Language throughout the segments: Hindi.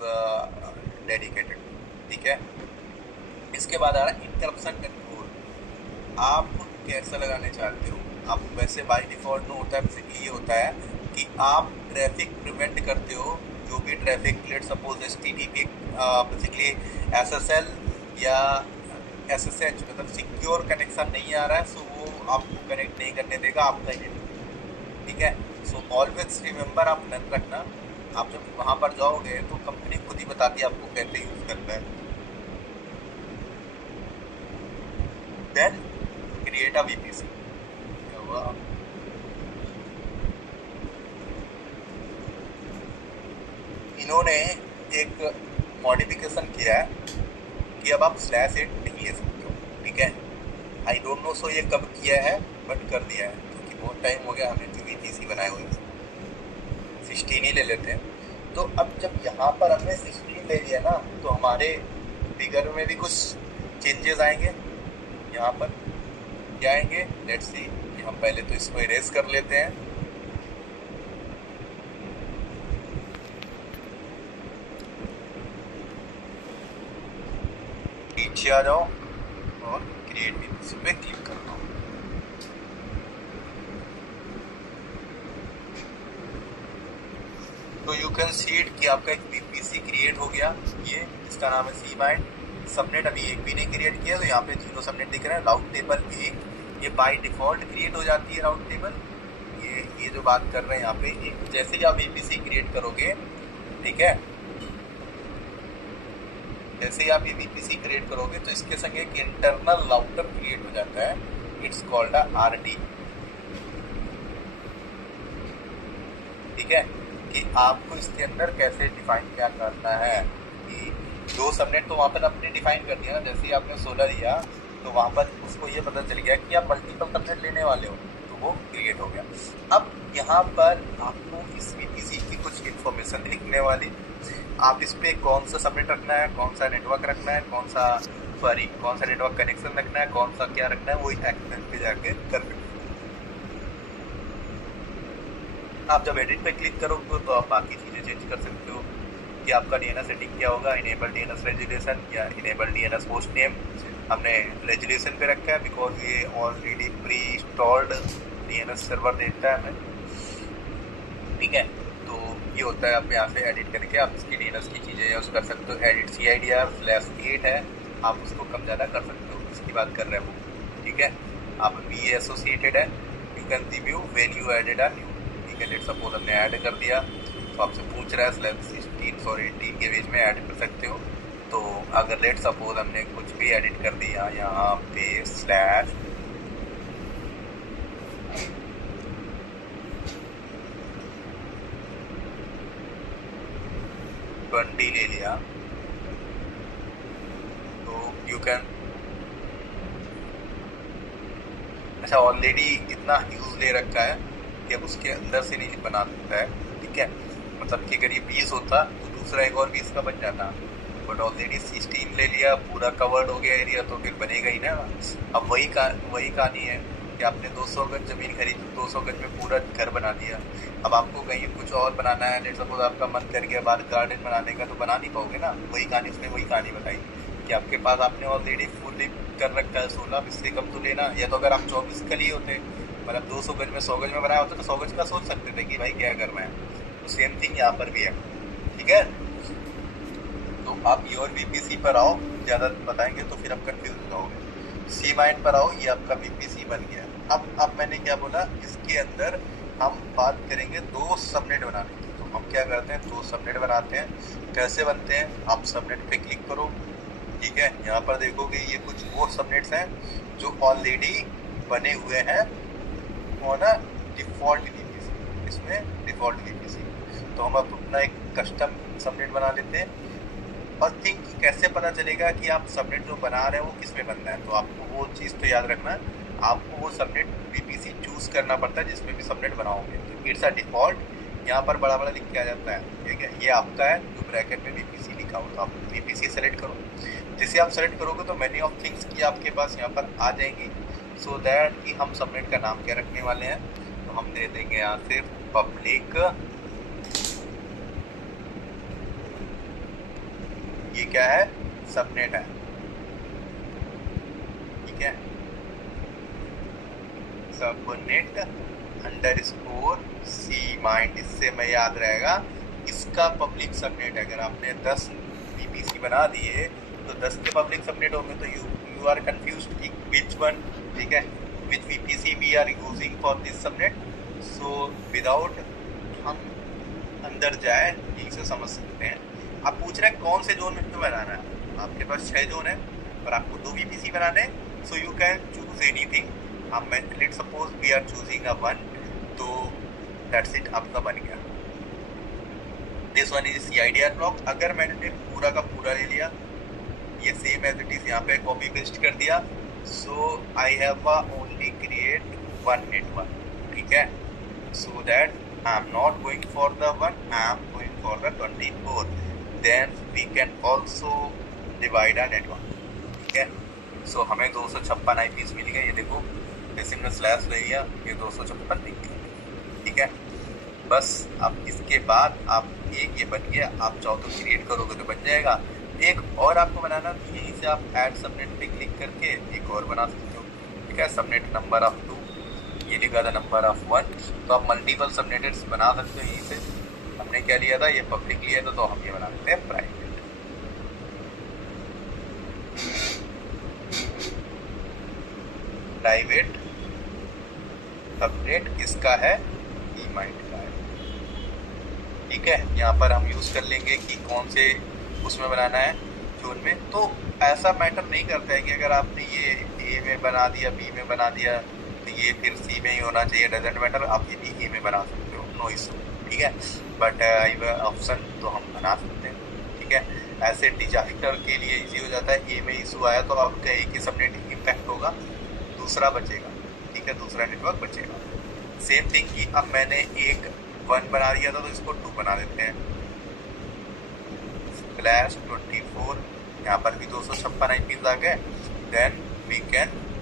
डेडिकेटेड। ठीक है, इसके बाद आ रहा है इंटरप्शन कंट्रोल। आप कैसा लगाने चाहते हो? आप वैसे बाय डिफॉल्ट में होता है, बेसिकली ये होता है कि आप ट्रैफिक प्रिवेंट करते हो। जो भी traffic, let suppose HTTP, basically SSL या एसएसएच, मतलब सिक्योर कनेक्शन नहीं आ रहा है, सो वो आपको कनेक्ट नहीं करने देगा आपका इंटरनेट। ठीक है, सो ऑलवेज रिमेंबर, आप नन रखना। आप जब वहां पर जाओगे तो कंपनी खुद ही बताती है आपको कैसे यूज करना है। Then create a VPC. क्या हुआ? इन्होंने एक मॉडिफिकेशन किया है कि अब आप /8 नहीं ले सकते हो। ठीक है, आई डोंट नो सो ये कब किया है, बट कर दिया है, क्योंकि बहुत टाइम हो गया हमें जो वीपीसी बनाए हुए। 16 ही ले लेते हैं। तो अब जब यहाँ पर हमने 16 ले लिया ना, तो हमारे फिगर में भी कुछ चेंजेस आएंगे। यहाँ पर क्या आएंगे, लेट्स सी। कि हम पहले तो इसको इरेज कर लेते हैं। नीचे आ जाओ और क्रिएट वीपीसी पे क्लिक कर दो। तो यू कैन सी इट कि आपका एक वीपीसी क्रिएट हो गया। ये इसका नाम है सी माइंड। सबनेट अभी एक भी नहीं क्रिएट किया, तो यहाँ पे 0 सबनेट दिख रहा है। राउट टेबल एक, ये बाय डिफॉल्ट क्रिएट हो जाती है राउट टेबल। ये जो बात कर रहे हैं यहाँ पे, जैसे ही आप वीपीसी क्रिएट करोगे, ठीक है, जैसे ही आप ये वीपीसी क्रिएट करोगे तो इसके संग एक इंटरनल राउटर क्रिएट हो जाता है। It's called RD. ठीक है, कि आपको इसके अंदर कैसे डिफाइन क्या करना है। कि 2 सबनेट तो वहाँ पर आपने डिफाइन कर दिया ना, जैसे ही आपने 16 लिया तो वहाँ पर उसको ये पता चल गया कि आप मल्टीपल सबनेट लेने वाले हो, तो वो क्रिएट हो गया। अब यहाँ पर आपको इस वीपीसी की कुछ इन्फॉर्मेशन लिखने वाली। आप इस पे कौन सा सबनेट रखना है, कौन सा नेटवर्क रखना है, कौन सा नेटवर्क कनेक्शन रखना है, कौन सा क्या रखना है, वो एक्शन पे जाके कर सकते। आप जब एडिट पे क्लिक करोगे तो आप बाकी चीज़ें चेंज कर सकते हो कि आपका डीएनएस सेटिंग क्या होगा, इनेबल डीएनएस रेजुलेशन या इनेबल डीएनएस होस्ट नेम। हमने रेजुलेशन पे रखा है बिकॉज ये already pre installed DNS server देता है हमें। ठीक है, तो ये होता है, आप यहाँ से एडिट करके आप इसकी डीएनएस की चीज़ें यूज़ कर सकते हो। एडिट CIDR/8 है, आप उसको कम ज़्यादा कर सकते हो, इसकी बात कर रहे हैं वो। ठीक है, आप बी एसोसिएटेड है, you can review when you added a new. ठीक है, लेट सपोज हमने ऐड कर दिया, तो आपसे पूछ रहा है /16 और 18 के बीच में ऐड कर सकते हो। तो अगर लेट सपोज हमने कुछ भी एडिट कर दिया यहाँ पे /20 ले लिया, तो यू कैन, अच्छा ऑलरेडी इतना यूज ले रखा है कि अब उसके अंदर से नहीं बना सकता है। ठीक है, मतलब कि अगर ये 20 होता तो दूसरा एक और 20 का बन जाता, बट ऑलरेडी 16 ले लिया, पूरा कवर्ड हो गया एरिया, तो फिर बनेगा ही ना। अब वही कहानी है कि आपने 200 गज जमीन खरीदी, 200 गज में पूरा घर बना दिया। अब आपको कहीं कुछ और बनाना है, लेट सपोज आपका मन कर गया बाहर गार्डन बनाने का, तो बना नहीं पाओगे ना। वही कहानी, उसने वही कहानी बताई कि आपके पास आपने ऑलरेडी फुल कर रखा है 16, इससे कम तो लेना। या तो अगर आप 24 का लिए होते, मतलब 200 गज में 100 गज में बनाया होता, तो 100 गज का सोच सकते थे कि भाई क्या करना है। तो सेम थिंग यहाँ पर भी है। ठीक है, तो आप योर वीपीसी पर आओ, ज़्यादा बताएंगे तो फिर आप कंफ्यूज हो जाओगे। सी माइंड पर आओ, ये आपका वीपीसी बन गया। अब मैंने क्या बोला, इसके अंदर हम बात करेंगे 2 सबनेट बनाने की। तो हम क्या करते हैं, 2 सबनेट बनाते हैं। कैसे बनते हैं, आप सबनेट पे क्लिक करो। ठीक है, यहाँ पर देखोगे ये कुछ वो सबनेट्स हैं जो ऑलरेडी बने हुए हैं और ना डिफ़ॉल्ट वीपीसी, इसमें डिफ़ॉल्ट वीपीसी। तो हम अब अपना एक कस्टम सबनेट बना लेते हैं। और थिंक कैसे पता चलेगा कि आप सबनेट जो बना रहे हैं वो किस में बनना है। तो आपको वो चीज़ तो याद रखना है, आपको वो सबनेट वीपीसी चूज़ करना पड़ता है जिसमें भी सबनेट बनाओगे। तो इट्स अ डिफ़ॉल्ट, यहाँ पर बड़ा बड़ा लिख के आ जाता है। ठीक है, ये आपका है जो ब्रैकेट में वीपीसी लिखा हो, तो आप वीपीसी सेलेक्ट करो। जैसे आप सेलेक्ट करोगे तो मेनी ऑफ थिंग्स की आपके पास यहाँ पर आ जाएंगी, सो दैट कि हम सबनेट का नाम क्या रखने वाले हैं। तो हम दे देंगे यहाँ से पब्लिक ये क्या है, सबनेट है, ठीक है। सबनेट अंडरस्कोर सी माइंड, इससे मैं याद रहेगा इसका पब्लिक सबनेट है। अगर आपने 10 वीपीसी बना दिए तो 10 के पब्लिक सबनेट होंगे, तो यू आर कंफ्यूज्ड कि विच वन, ठीक है, which VPC we are using for this subnet. So without हम अंदर जाए यहीं से समझ सकते हैं। आप पूछ रहे हैं कौन से जोन में बनाना है, आपके पास 6 जोन है और आपको 2 वीपीसी बनाने हैं, so you can choose anything. हम let suppose we are choosing a 1, तो दैट्स इट, आपका बन गया। This one is CIDR block. अगर मैंने पूरा का पूरा ले लिया, ये सेम एज इट इज यहाँ पे कॉपी पेस्ट कर दिया, so I have only create 1 network, ठीक है। So that I am not going for the 1, I am going for the 24. Then we can also divide a network, ठीक है। सो हमें 256 IPs मिल गए, ये देखो डेसिमल स्लैश ले लिया, ये 256 दिख गए, ठीक है। बस अब इसके बाद आप एक ये बन गया, आप चाहो तो क्रिएट करोगे तो बन जाएगा। एक और आपको बनाना, यहीं से आप ऐड सबनेट पे क्लिक करके एक और बना सकते हो, ठीक है। सबनेट नंबर ऑफ 2, ये लिखा था नंबर ऑफ 1, तो आप मल्टीपल सबनेट्स बना सकते हो यहीं से। हमने क्या लिया था, ये पब्लिक लिया था, तो हम ये बना सकते हैं प्राइवेट। प्राइवेट सबनेट किसका है, ई माइंड का है, ठीक है। यहाँ पर हम यूज कर लेंगे कि कौन से उसमें बनाना है, जोन में। तो ऐसा मैटर नहीं करता है कि अगर आपने ये ए में बना दिया, बी में बना दिया, तो ये फिर सी में ही होना चाहिए, डजेंट मैटर। आप ये भी ए में बना सकते हो, नो इशू, ठीक है। बट ऑप्शन तो हम बना सकते हैं, ठीक है। ऐसे डिजास्टर के लिए इजी हो जाता है, ए में इशू आया तो आपका एक ही सबनेट इम्पैक्ट होगा, दूसरा बचेगा, ठीक है, दूसरा नेटवर्क बचेगा। सेम थिंग कि अब मैंने एक 1 बना दिया था, तो इसको 2 बना देते हैं, /24। यहाँ पर भी 256 IPs आ गए। Then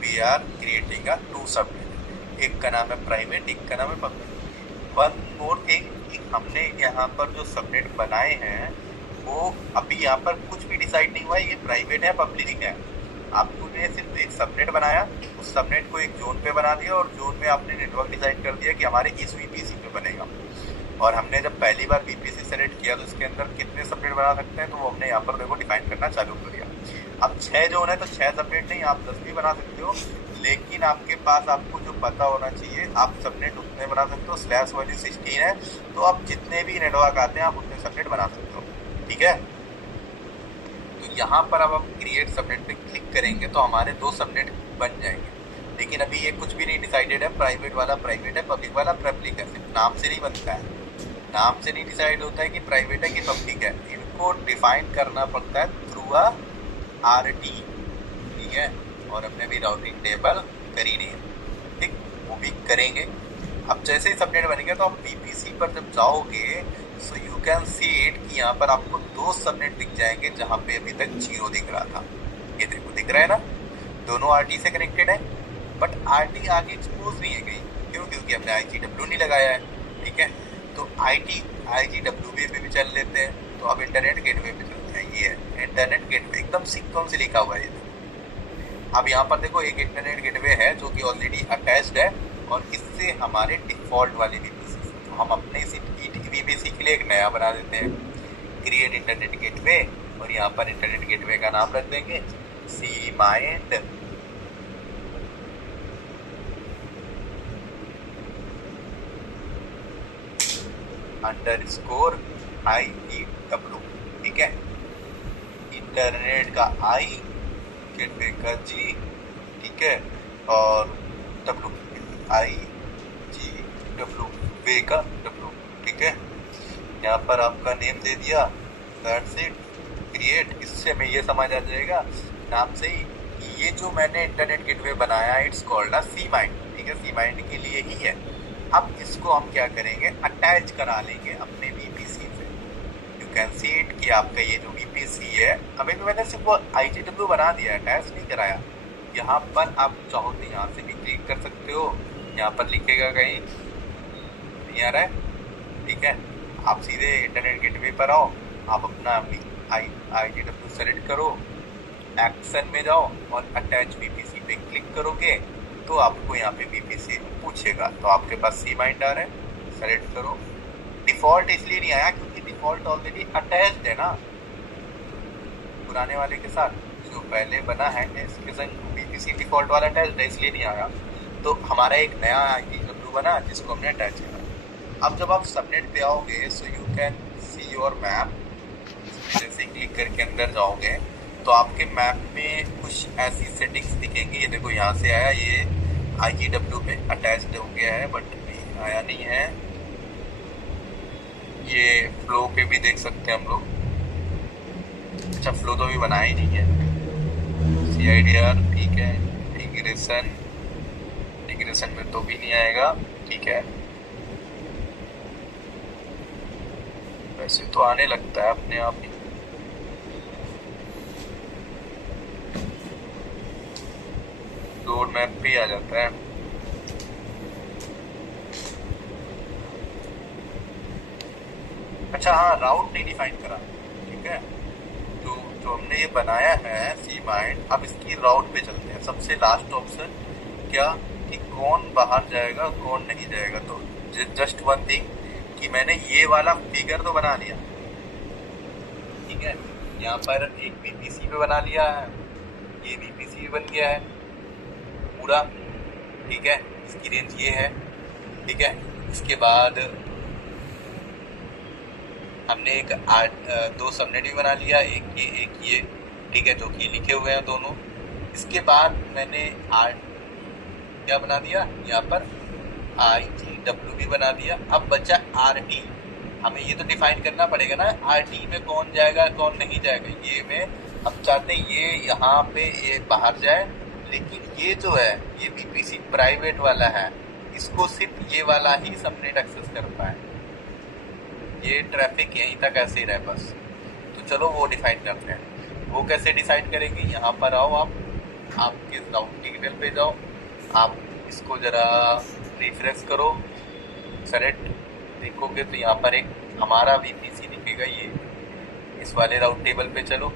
we are creating a 2 subnet, एक का नाम है प्राइवेट, एक का नाम है पब्लिक। वन मोर थिंग, हमने यहाँ पर जो सबनेट बनाए हैं वो अभी यहाँ पर कुछ भी डिसाइड नहीं हुआ है ये प्राइवेट है पब्लिक है। आपने सिर्फ एक सबनेट बनाया, उस सबनेट को एक जोन पे बना दिया और जोन में आपने नेटवर्क डिसाइड कर दिया कि हमारे इस वीपीसी पे बनेगा। और हमने जब पहली बार वीपीसी सेलेक्ट किया तो इसके अंदर कितने सबनेट बना सकते हैं, तो वो हमने यहाँ पर देखो डिफाइन करना चालू कर दिया। अब 6 जोन है तो 6 सबनेट नहीं, आप 10 भी बना सकते हो, लेकिन आपके पास आपको जो पता होना चाहिए, आप सबनेट उतने बना सकते हो। स्लैश वैल्यू 16 है, तो आप जितने भी नेटवर्क आते हैं आप उतने सबनेट बना सकते हो, ठीक है। तो यहाँ पर अब हम क्रिएट सबनेट पे क्लिक करेंगे तो हमारे 2 सबनेट बन जाएंगे। लेकिन अभी ये कुछ भी नहीं डिसाइडेड है, प्राइवेट वाला प्राइवेट है, पब्लिक वाला पब्लिक है, सिर्फ नाम से नहीं बनता है, नाम से नहीं डिसाइड होता है कि प्राइवेट है कि पब्लिक है। इनको डिफाइन करना पड़ता है थ्रू अ RT, ठीक है। और हमने भी राउटिंग टेबल करी नहीं है, ठीक, वो भी करेंगे। अब जैसे ही सबनेट बनेंगे तो आप VPC पर जब जाओगे सो यू कैन सी इट कि यहाँ पर आपको 2 सबनेट दिख जाएंगे जहाँ पे अभी तक 0 दिख रहा था। ये देखो दिख रहा है ना, दोनों RT से कनेक्टेड है, बट RT आगे एक्सपोज नहीं है कहीं, क्यों, क्योंकि हमने IGW नहीं लगाया है, ठीक है। तो IGW पे भी चल लेते हैं। तो अब इंटरनेट गेटवे पे चलते हैं, ये है इंटरनेट गेटवे, एकदम सीक्वेंस से लिखा हुआ है ये। अब यहाँ पर देखो एक इंटरनेट गेटवे है जो कि ऑलरेडी अटैच्ड है और इससे हमारे डिफॉल्ट वाले VPC, तो हम अपने इसी VPC के लिए एक नया बना देते हैं, क्रिएट इंटरनेट गेटवे, और यहाँ पर इंटरनेट गेटवे का नाम रख देंगे सी माइंड _IGW, ठीक है। इंटरनेट का I, गेटवे का G, ठीक है, और W, IGW, वे का W, ठीक है। यहाँ पर आपका नेम दे दिया, दैट्स इट, क्रिएट। इससे हमें ये समझ आ जाएगा नाम से ही कि ये जो मैंने इंटरनेट गेटवे बनाया it's called a C mind, ठीक है, सी माइंड के लिए ही है। अब इसको हम क्या करेंगे, अटैच करा लेंगे अपने VPC से। यू कैन सी इट कि आपका ये जो VPC है, अभी भी मैंने सिर्फ वो IGW बना दिया है, अटैच नहीं कराया। यहाँ पर आप चाहो तो यहाँ से भी क्लिक कर सकते हो, यहाँ पर लिखेगा कहीं नहीं आ रहा है, ठीक है। आप सीधे इंटरनेट गेटवे पर आओ, आप अपना आई जी डब्ल्यू सेलेक्ट करो, एक्शन में जाओ और अटैच वीपीसी पे क्लिक करोगे तो आपको यहाँ पे वीपीसी पूछेगा। तो आपके पास सी माइंड आ रहा है, सेलेक्ट करो। डिफॉल्ट इसलिए नहीं आया क्योंकि डिफॉल्ट ऑलरेडी अटैच्ड है ना पुराने वाले के साथ, जो पहले बना है इसके संग वीपीसी डिफॉल्ट वाला अटैच्ड है, इसलिए नहीं आया। तो हमारा एक नया आईजीडब्ल्यू बना जिसको हमने अटैच किया। अब जब आप सबनेट पे आओगे सो you can see your map, जैसे क्लिक करके अंदर जाओगे तो आपके मैप में कुछ ऐसी सेटिंग्स दिखेंगी। ये देखो यहाँ से आया, ये आईजीडब्ल्यू पे अटैच्ड हो गया है बट आया नहीं है। ये फ्लो पे भी देख सकते हैं हम लोग। अच्छा फ्लो तो अभी बनाया ही नहीं है। CIDR ठीक है, डिग्रेशन में तो भी नहीं आएगा, ठीक है। वैसे तो आने लगता है अपने आप ही। रोड मैप भी आ जाता है। अच्छा हाँ, राउट नहीं डिफाइन करा, ठीक है। तो जो हमने ये बनाया है सी माइंड, अब इसकी राउट पे चलते हैं। सबसे लास्ट ऑप्शन क्या कि कौन बाहर जाएगा कौन नहीं जाएगा। तो जस्ट वन थिंग कि मैंने ये वाला फिगर तो बना लिया, ठीक है। यहाँ पर एक वीपीसी पे बना लिया है, ये वीपीसी भी बन गया है पूरा, ठीक है। इसकी रेंज ये है, ठीक है। इसके बाद हमने दो सबनेट भी बना लिया, एक ये, ठीक है, जो कि लिखे हुए हैं दोनों। इसके बाद मैंने क्या बना दिया यहाँ पर IGW भी बना दिया। अब बचा RT। हमें ये तो डिफाइन करना पड़ेगा ना RT में कौन जाएगा कौन नहीं जाएगा। ये में हम चाहते हैं ये यहाँ पे ये बाहर जाए, लेकिन ये जो है ये VPC प्राइवेट वाला है, इसको सिर्फ ये वाला ही सबनेट एक्सेस कर पाए, ये ट्रैफिक यहीं तक ऐसे ही रहे बस। तो चलो वो डिफाइन करते हैं। वो कैसे डिसाइड करेंगे, यहाँ पर आओ आपके राउटिंग डिटेल पे जाओ, आप इसको ज़रा रिफ्रेश करो, सेलेक्ट देखोगे तो यहाँ पर एक हमारा VPC दिखेगा। ये इस वाले राउट टेबल पे चलो,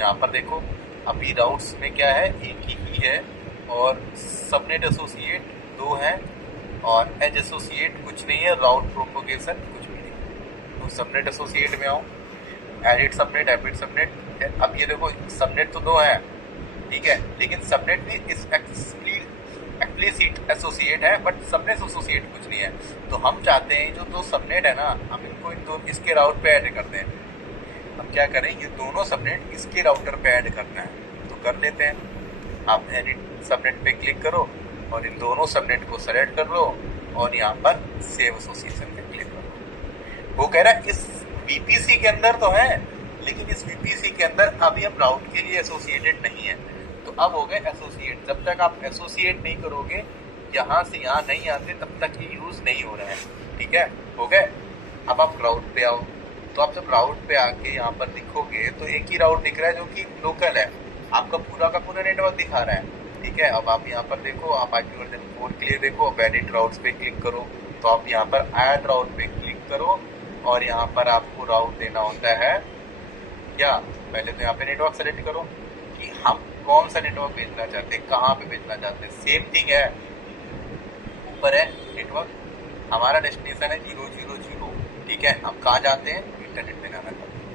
यहाँ पर देखो अभी राउट्स में क्या है, एक ही है और सबनेट एसोसिएट 2 है और एज एसोसिएट कुछ नहीं है, राउट प्रोपोगेशन कुछ भी नहीं। तो सबनेट एसोसिएट में आओ, एडिट सबनेट। अब ये देखो सबनेट तो 2 है, ठीक है, लेकिन सबनेट भी इस एक्सप्लिसिट एसोसिएट है बट सबनेट एसोसिएट कुछ नहीं है। तो हम चाहते हैं जो 2 सबनेट है ना, हम इनको इसके राउट पे ऐड करते हैं। हम क्या करें, ये दोनों सबनेट इसके राउटर पे ऐड करना है, तो कर देते हैं। आप एडिट सबनेट पे क्लिक करो और इन दोनों सबनेट को सेलेक्ट कर लो और यहाँ पर सेव एसोसिएशन पे क्लिक करो। वो कह रहा है इस VPC के अंदर तो है, लेकिन इस VPC के अंदर अभी हम राउट के लिए एसोसिएटेड नहीं है। तो अब हो गए एसोसिएट। जब तक आप एसोसिएट नहीं करोगे, यहाँ से यहाँ नहीं आते, तब तक ये यूज नहीं हो रहा है, ठीक है। हो गए। अब आप राउट पे आओ, तो आप जब राउट पे आके यहाँ पर दिखोगे तो एक ही राउट दिख रहा है जो कि लोकल है, आपका पूरा का पूरा नेटवर्क दिखा रहा है, ठीक है। अब आप यहाँ पर देखो, आप IP वर्जन 4 के लिए देखो, अब एडिट राउट्स पे क्लिक करो, तो आप यहाँ पर ऐड राउट पे क्लिक करो और यहाँ पर आपको राउट देना होता है क्या, पहले तो यहाँ पे नेटवर्क सेलेक्ट करो कि हम कौन सा नेटवर्क भेजना चाहते हैं, कहाँ पे भेजना चाहते हैं। सेम थिंग है, ऊपर है नेटवर्क, हमारा डेस्टिनेशन है 000, ठीक है। हम कहाँ जाते हैं, इंटरनेट पे जाना चाहते हैं,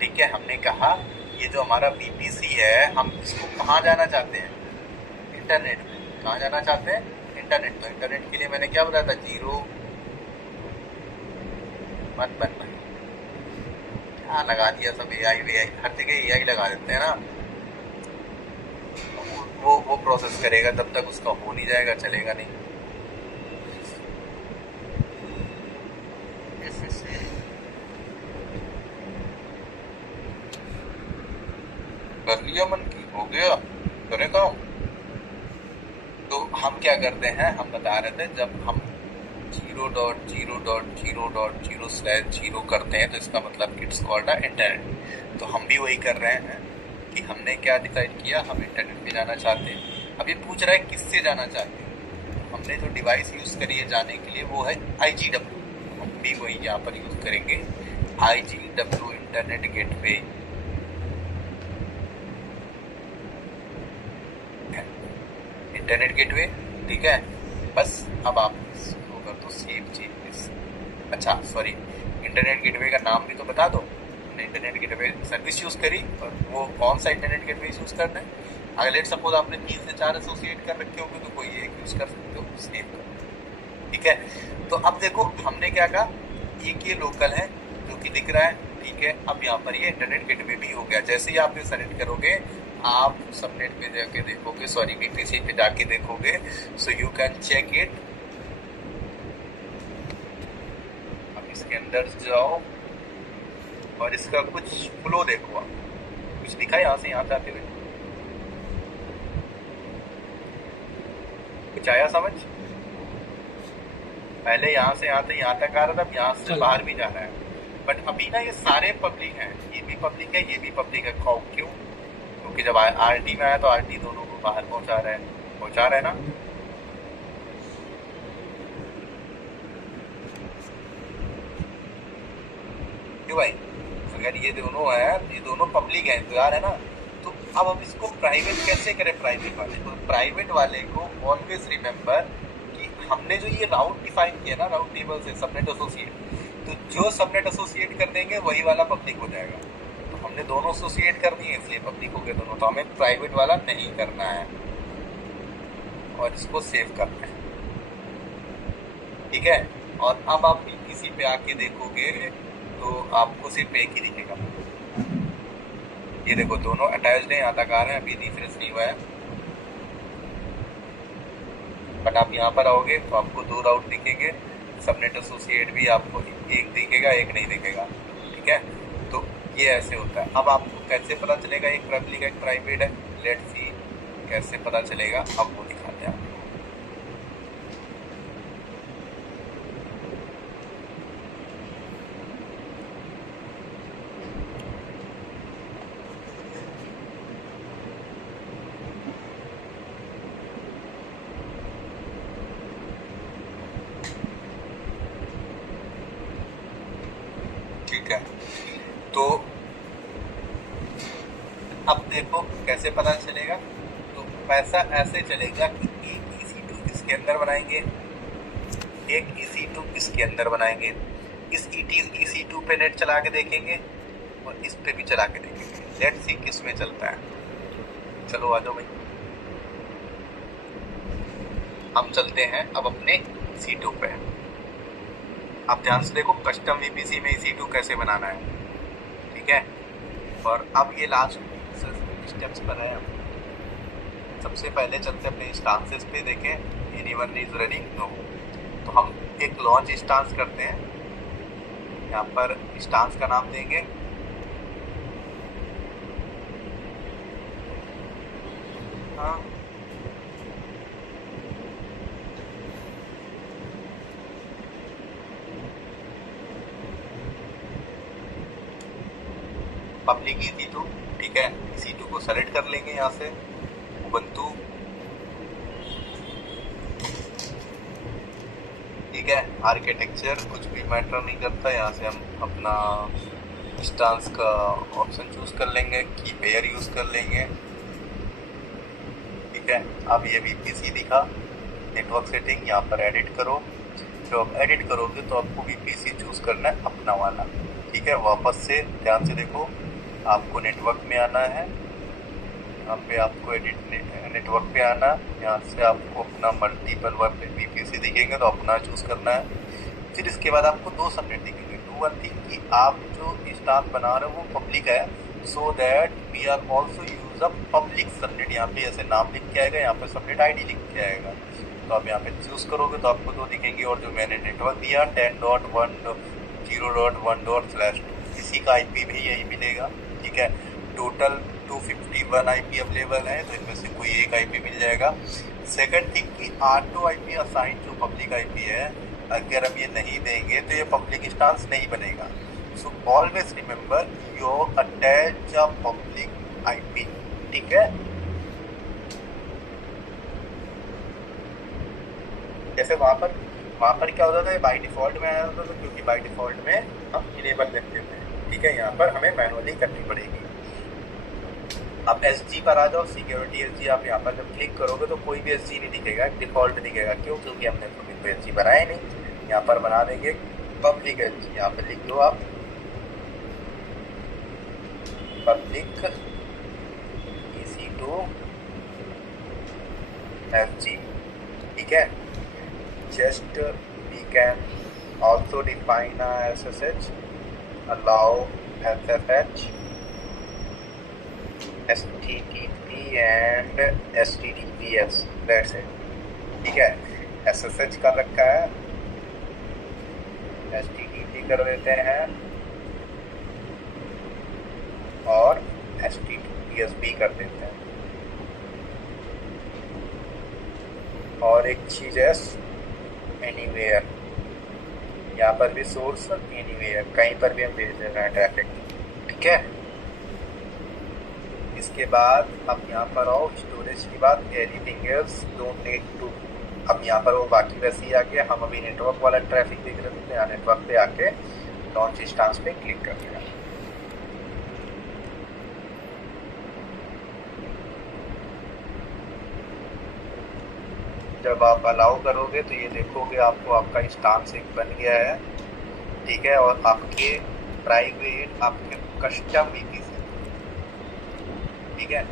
ठीक है। हमने कहा ये जो हमारा VPC है हम इसको कहाँ जाना चाहते हैं, इंटरनेट में। कहाँ जाना चाहते हैं, इंटरनेट। तो इंटरनेट के लिए मैंने क्या बताया था, 0 1 हाँ लगा दिया सब AI हर जगह AI लगा देते हैं ना, वो प्रोसेस करेगा, तब तक उसका हो नहीं जाएगा, चलेगा नहीं। कर लिया मन की, हो गया, करें काम। तो हम क्या करते हैं, हम बता रहे थे जब हम 0.0.0.0/0 करते हैं तो इसका मतलब इट्स कॉल्ड इंटरनेट। तो हम भी वही कर रहे हैं कि हमने क्या डिसाइड किया, हम इंटरनेट पे जाना चाहते हैं। अब ये पूछ रहा है किससे जाना चाहते हैं। हमने जो डिवाइस यूज़ करी है जाने के लिए वो है IGW, हम भी वही यहाँ पर यूज़ करेंगे, IGW internet gateway internet gateway, ठीक है। बस अब आप इसको कर दो सेव चेंजेस। अच्छा सॉरी, इंटरनेट गेटवे का नाम भी तो बता दो। हमने इंटरनेट गेटवे सर्विस यूज़ करी, और वो कौन सा इंटरनेट गेटवे यूज़ करना है। अगर लेट सपोज आपने 3 से 4 एसोसिएट कर रखे होंगे तो कोई एक यूज़ कर सकते हो, सेव कर, ठीक है। तो अब देखो हमने क्या कहा, एक ये लोकल है जो कि दिख रहा है, ठीक है। अब यहाँ पर ये इंटरनेट गेटवे भी हो गया। जैसे ही आप ये सेलेक्ट करोगे, आप सबनेट पे जाके देखोगे, सॉरी वीपीसी पे जाके देखोगे, so you can check it. अब इसके अंदर जाओ और इसका कुछ फ्लो देखो, आप कुछ दिखा यहाँ से यहाँ जाते हुए, कुछ आया समझ। पहले यहाँ से यहाँ तक आ रहा था, अब यहाँ से बाहर भी जा रहा है। बट अभी ना ये सारे पब्लिक हैं, ये भी पब्लिक है, ये भी पब्लिक है। क्यों? क्योंकि जब आरटी में आया तो आरटी दोनों को बाहर पहुंचा रहा है ना। क्यों भाई? अगर ये दोनों है, ये दोनों पब्लिक है तो यार, है ना। तो अब हम इसको प्राइवेट कैसे करें, प्राइवेट वाले को। प्राइवेट वाले को ऑलवेज रिमेम्बर कि हमने जो ये राउट डिफाइन किया ना, राउट टेबल से सबनेट एसोसिएट, तो जो सबनेट एसोसिएट कर देंगे वही वाला पब्लिक हो जाएगा। तो हमने दोनों एसोसिएट कर दिए इसलिए पब्लिक हो गए दोनों। तो हमें प्राइवेट वाला नहीं करना है और इसको सेव करना है, ठीक है। और अब आप बीपीसी पे आके देखोगे तो आपको सिर्फ एक ही दिखेगा। ये देखो दोनों अटैच्ड हैं, यहाँ तक आ रहे हैं, अभी रिफ्रेश नहीं हुआ है। बट आप यहाँ पर आओगे तो आपको 2 राउट दिखेंगे, सबनेट एसोसिएट भी आपको एक दिखेगा, एक नहीं दिखेगा, ठीक है। तो ये ऐसे होता है। अब आपको कैसे पता चलेगा एक पब्लिक है एक प्राइवेट है, लेट्स सी कैसे पता चलेगा, अब वो दिखाते हैं आपको। ठीक है, तो अब देखो कैसे पता चलेगा। तो पैसा ऐसे चलेगा कि एक EC2 इसके अंदर बनाएंगे, एक EC2 इसके अंदर बनाएंगे, इस EC2 पे नेट चला के देखेंगे और इस पे भी चला के देखेंगे। लेट्स सी किस में चलता है। चलो आ जाओ भाई, हम चलते हैं अब अपने EC2 पे। आप ध्यान से देखो कस्टम VPC में EC2 कैसे बनाना है, ठीक है। और अब ये लास्ट स्टेप्स पर है। सबसे पहले चलते अपने इंस्टांसेस पे, देखें एनीवन इज रनिंग, नो। तो हम एक लॉन्च इंस्टांस करते हैं, यहाँ पर इंस्टांस का नाम देंगे हाँ पब्लिक EC2, ठीक है। EC2 को सेलेक्ट कर लेंगे यहाँ से, उबंटू, ठीक है। आर्किटेक्चर कुछ भी मैटर नहीं करता, यहाँ से हम अपना इंस्टांस का ऑप्शन चूज कर लेंगे, की पेयर यूज कर लेंगे, ठीक है। अब ये VPC दिखा, नेटवर्क सेटिंग, यहाँ पर एडिट करो। जब आप एडिट करोगे तो आपको VPC चूज करना है अपना वाला, ठीक है। वापस से ध्यान से देखो, आपको नेटवर्क में आना है, यहाँ पे आपको एडिट नेटवर्क पे आना, यहाँ से आपको अपना मल्टीपल VPC दिखेंगे तो अपना चूज करना है। फिर इसके बाद आपको 2 सबनेट दिखेंगे। डू वन थिंग कि आप जो इंस्टांस बना रहे हो वो पब्लिक है, so that we are also use a public subnet. यहाँ पे ऐसे नाम लिख के आएगा, यहाँ पे सबनेट ID लिख के आएगा। तो आप यहाँ पे चूज करोगे तो आपको 2 दिखेंगे। और जो मैंने नेटवर्क दिया 10.1.0.1./2, इसी का IP भी यही मिलेगा, ठीक है। टोटल 251 IP अवेलेबल है, तो इनमें से कोई एक IP मिल जाएगा। सेकंड थिंग कि R2 IP असाइन जो पब्लिक IP है, अगर हम ये नहीं देंगे तो ये पब्लिक इंस्टांस नहीं बनेगा। So always remember your attach a public IP, ठीक है। जैसे वहाँ पर क्या होता था, बाई डिफॉल्ट में आया होता था, क्योंकि बाई डिफॉल्ट में हम इनेबल रखते थे, ठीक है। यहाँ पर हमें मैनुअली करनी पड़ेगी। अब SG पर आ जाओ, सिक्योरिटी SG। आप यहाँ पर जब क्लिक करोगे तो कोई भी SG नहीं दिखेगा, डिफॉल्ट दिखेगा। क्यों? क्योंकि हमने तो SG बनाया नहीं। यहाँ पर बना देंगे पब्लिक SG। यहाँ पर लिख लो आप पब्लिक EC2 SG। ठीक है। Just we can also define a SSH, allow SSH, HTTP and HTTPS। That's it। ठीक है। SSH कर रखा है, HTTP कर देते हैं और HTTPS भी कर देते हैं। और एक चीज है एनीवेयर। यहाँ पर भी सोर्स एनीवेयर, कहीं पर भी हम भेज दे रहे हैं ट्रैफिक। ठीक है। इसके बाद अब यहाँ पर आओ, स्टोरेज की बात, anything else don't need to. अब यहाँ पर वो बाकी वैसे ही आ गया। हम अभी नेटवर्क वाला ट्रैफिक देख रहे थे, यहाँ नेटवर्क पे आके लॉन्च इंस्टेंस पे क्लिक कर दिया। जब आप अलाउ करोगे तो ये देखोगे आपको आपका इंस्टेंस एक बन गया है। ठीक है। और आपके प्राइवेट, आपके कस्टम VPC। ठीक है।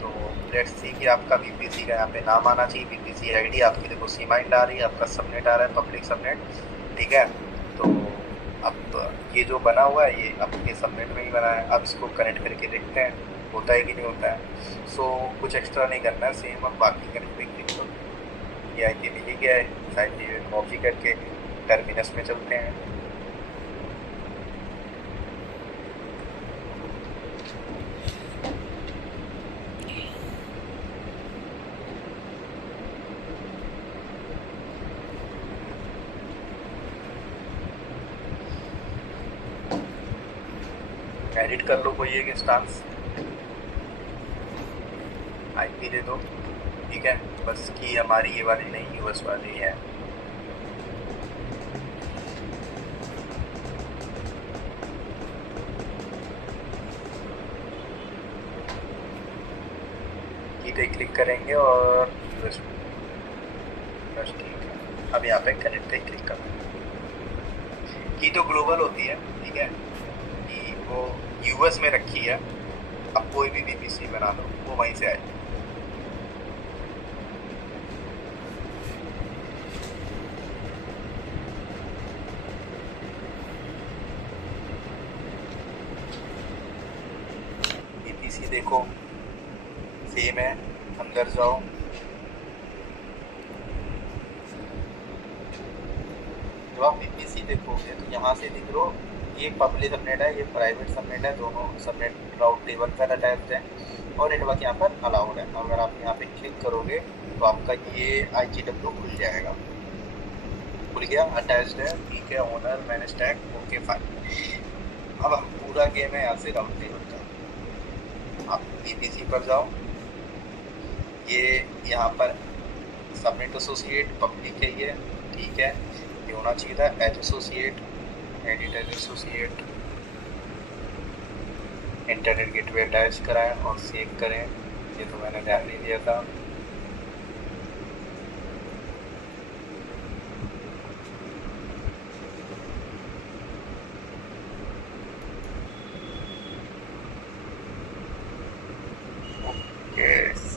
तो लेट्स सी कि आपका VPC का यहाँ पे नाम आना चाहिए, VPC ID आपकी देखो सीमाइंड आ रही है, आपका सबनेट आ रहा है पब्लिक सबनेट। ठीक है। तो अब ये जो बना हुआ है ये आपके सबनेट में ही बना है। अब इसको कनेक्ट करके देखते हैं होता है कि नहीं होता है। सो कुछ एक्स्ट्रा नहीं करना है, सेम अब बाकी कनेक्ट पे क्लिक करो। ये IP मिल ही गया है, शायद ये कॉपी करके टर्मिनस में चलते हैं। एडिट कर लो कोई एक इंस्टेंस, IP दे दो। ठीक है। बस की हमारी ये वाली नहीं, US वाली है। की पे क्लिक करेंगे और US। बस ठीक है। अब यहाँ पे कनेक्ट पे क्लिक करना। की तो ग्लोबल होती है। ठीक है। कि वो US में रखी है। अब कोई भी VPC बना लो वो वहीं से आएगी। VPC देखो सेम है, अंदर जाओ। जब आप VPC देखोगे तो यहाँ से दिख लो, ये पब्लिक सबनेट है, ये प्राइवेट सबनेट है, दोनों सबनेट राउट टेबल पर अटैच्ड है और नेटवर्क यहाँ पर अलाउड है। अगर आप यहाँ पे क्लिक करोगे तो आपका ये IGW खुल जाएगा। खुल गया, अटैच्ड है। ठीक है। Owner manage tag, okay fine. अब पूरा गेम है यहाँ से राउट टेबल का। आप VPC पर जाओ, ये यहाँ पर सबनेट एसोसिएट पब्लिक है ये। ठीक है। ये होना चाहिए था as associate, edit as associate, internet gateway attach कराएं और सेव करें। ये तो मैंने ध्यान नहीं दिया था। ओके।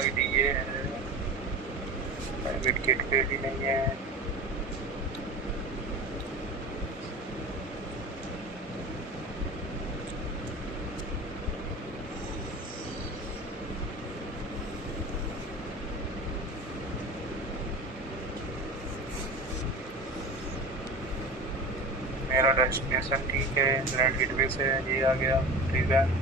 ID ये है, प्राइवेट गेटवे भी नहीं है। मेरा डेस्टिनेशन ठीक है, इंटरनेट गेटवे से ये आ गया। ठीक है।